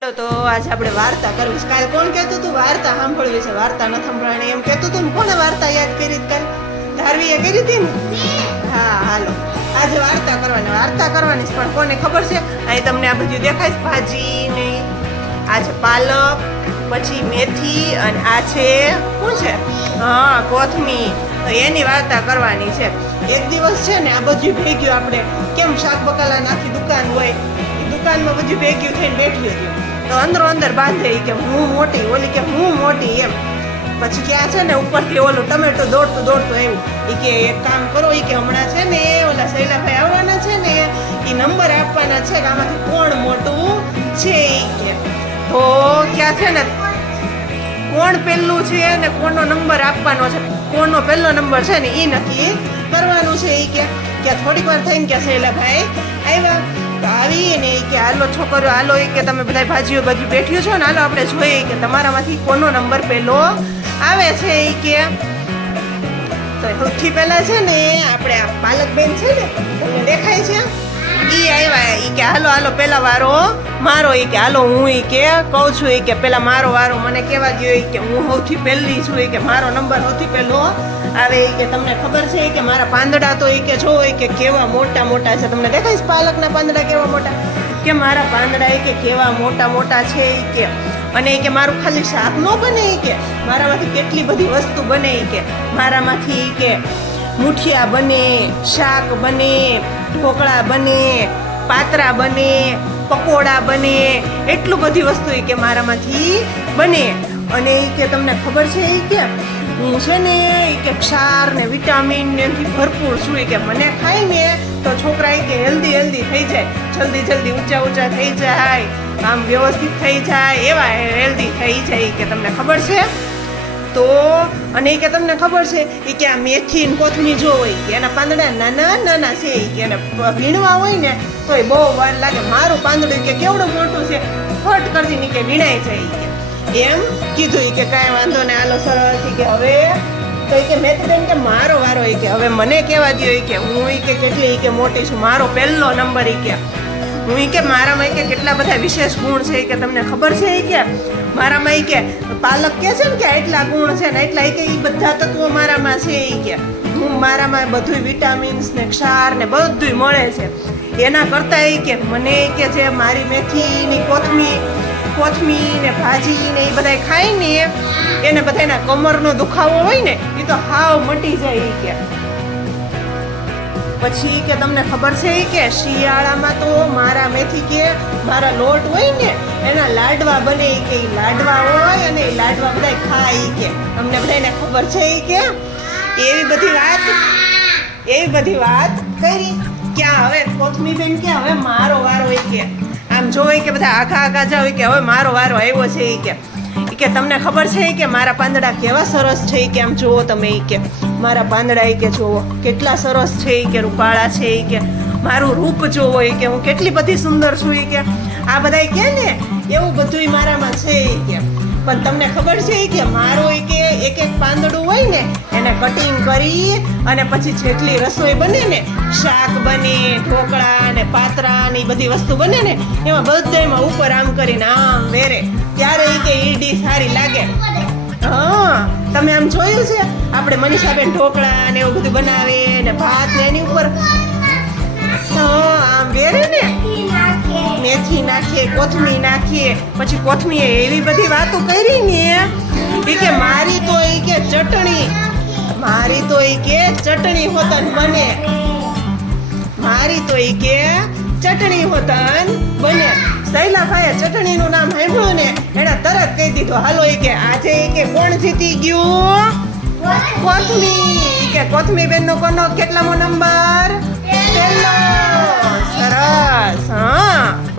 તો આજે આપણે વાર્તા કરવી છે. કાલ કોણ કહેતું હતું? વાર્તા સાંભળવી છે. વાર્તા ન સંભળાણી એમ કહેતું હતું ને કોને વાર્તા યાદ કરી હતી ધારવી ધારવીએ કરી હતી ને? હા, હાલો. આજે વાર્તા કરવાની વાર્તા કરવાની પણ કોને ખબર છે? અહીં તમને આ બધું દેખાય છે, ભાજી ને આજે પાલક, પછી મેથી, અને આ છે, શું છે? હા કોથમી તો એની વાર્તા કરવાની છે. એક દિવસ છે ને, આ બધું ભેગ્યું આપણે. કેમ શાક બકાલા નાખી દુકાન હોય? દુકાનમાં બધું ભેગ્યું થઈને બેઠી હતી. તો અંદરો અંદર બાંધે કે હું મોટી, ઓલી કે હું મોટી એમ. પછી ક્યાં છે ને ઉપરથી ઓલું ટમેટો દોડતું દોડતું આવ્યું એ કે એક કામ કરો એ કે હમણાં છે ને ઓલા શૈલાભાઈ આવવાના છે ને એ નંબર આપવાના છે કે આમાંથી કોણ મોટું છે એ કે. તો ક્યાં છે ને, કોણ પહેલું છે ને કોનો નંબર આપવાનો છે, કોનો પહેલો નંબર છે ને એ નક્કી કરવાનું છે એ કે. કે થોડીક વાર થઈને કે શૈલાભાઈ આવ્યા. તો આવી ને કે હાલો છોકરો, હાલો એ કે તમે બધા ભાજીઓ બાજુ બેઠ્યું છો ને, હાલો આપણે જોઈએ કે તમારામાંથી કોનો નંબર પહેલો આવે છે એ કે. તો સૌથી પહેલાં છે ને, આપણે આ પાલકબેન છે ને, તમને દેખાય છે? એ આવ્યા એ કે હાલો હાલો, પહેલાં વારો. મારો એ કે, હાલો, હું એ કે, કહું છું એ કે, પેલા મારો વારો મને કહેવા ગયો એ કે, હું સૌથી પહેલી છું એ કે, મારો નંબર સૌથી પહેલો. આવે એ કે, તમને ખબર છે કે, મારા પાંદડા તો એ કે જો એ કે કેવા મોટા મોટા છે, તમને દેખાય પાલકના પાંદડા કેવા મોટા? કે મારા પાંદડા એ કે કેવા મોટા મોટા છે એ કે, અને એ કે મારું ખાલી શાક ન બને એ કે, મારામાંથી કેટલી બધી વસ્તુ બને એ કે, મારામાંથી એ કે મુઠિયા બને, શાક બને, ઢોકળા બને પાતરા બને પકોડા બને એટલું બધી વસ્તુ એ કે મારામાંથી બને અને એ કે તમને ખબર છે એ કે હું છે ને એ કે ક્ષાર ને વિટામિન ને એમથી ભરપૂર છું એ કે મને ખાઈને તો છોકરા એ કે હેલ્ધી હેલ્ધી થઈ જાય જલ્દી જલ્દી ઊંચા ઊંચા થઈ જાય આમ વ્યવસ્થિત થઈ જાય એવા હેલ્ધી થઈ જાય કે તમને ખબર છે તો અને એ કે તમને ખબર છે એ કે આ મેથી ને કોથમી જો હોય એના પાંદડા નાના નાના છે એ કે એને ભીણવા હોય ને તોય બહુ વાર લાગે. મારું પાંદડું કે કેવડું મોટું છે? ફટ કરતી ની કે જાય કે. એમ કીધું કે કાંઈ વાંધો ને આલો સરસ હતી કે હવે? તો કે મેં તો કે મારો વારો એ કે. હવે મને કહેવા ઈ કે. હું એ કે કેટલી કે મોટી છું. મારો પહેલો નંબર એ કે. હું એ કે મારામાં એ કે કેટલા બધા વિશેષ ગુણ છે એ કે તમને ખબર છે એ કે? મારામાં ઈ કે પાલક કે છે ને કે એટલા ગુણ છે ને એટલા એ કે એ બધા તત્વો મારામાં છે એ કે. હું મારામાં બધું વિટામિન્સ ને ક્ષાર ને બધુંય મળે છે. એના કરતાં ઈ કે મને કે જે મારી મેથીની કોથમી કોથમી ને ભાજી ને એ બધા ખાય ને એને બધાના કમરનો દુખાવો હોય ને એ તો હાવ મટી જાય એ કે. પછી કે તમને ખબર છે કે શિયાળામાં તો મારા મેથી કે મારા લોટ હોય ને, એના લાડવા બને કે એ લાડવા હોય અને એ લાડવા બધા ખાય કે. તમને બધાને ખબર છે કે? એવી બધી વાત, એવી બધી વાત કરી. ક્યાં હવે કોથમી બેન કે હવે મારો વારો એ કે. આમ જોઈ કે બધા આખા આખા જાવ કે હવે મારો વારો આવ્યો છે એ કે. એ કે તમને ખબર છે કે મારા પાંદડા કેવા સરસ છે કે? આમ જુઓ તમે એ કે. મારા પાંદડા એ કે જુઓ, કેટલા સરસ છે ઈ કે, રૂપાળા છે એ કે. મારું રૂપ જોવો એ કે, હું કેટલી બધી સુંદર છું એ કે. આ બધા કે ને? એવું બધુંય મારામાં છે એ કે. પણ તમને ખબર છે કે મારો એક એક એક પાંદડું હોય ને, એને કટિંગ કરી અને પછી જેટલી રસોઈ બને ને, શાક બને, ઢોકળા ને પાતરા ને બધી વસ્તુ બને ને, એમાં બધામાં ઉપર આમ કરીને આમ વેરે. ત્યારે એ કે ઈડી સારી લાગે. હા, તમે આમ જોયું છે? આપણે મનીષાબેન ઢોકળા ને એવું બધું બનાવે ને ભાત ને એની ઉપર મેથી નાખીએ કોથમી નાખીએ પછી કોથમીએ એવી બધી વાતો કરી ને એ કે મારી તો એ કે ચટણી, મારી તો એ કે ચટણી હોતન બને મારી તો એ કે ચટણી હોતન બને શૈલાભાઈએ ચટણીનું નામ સાંભળ્યું ને, એણે તરત કહી દીધું, હાલો ઈ કે આજે એ કે કોણ જીતી ગયું? કોથમી કે કોથમી બેનનો કોનો, કેટલામો નંબર? પહેલો. સરસ, હા.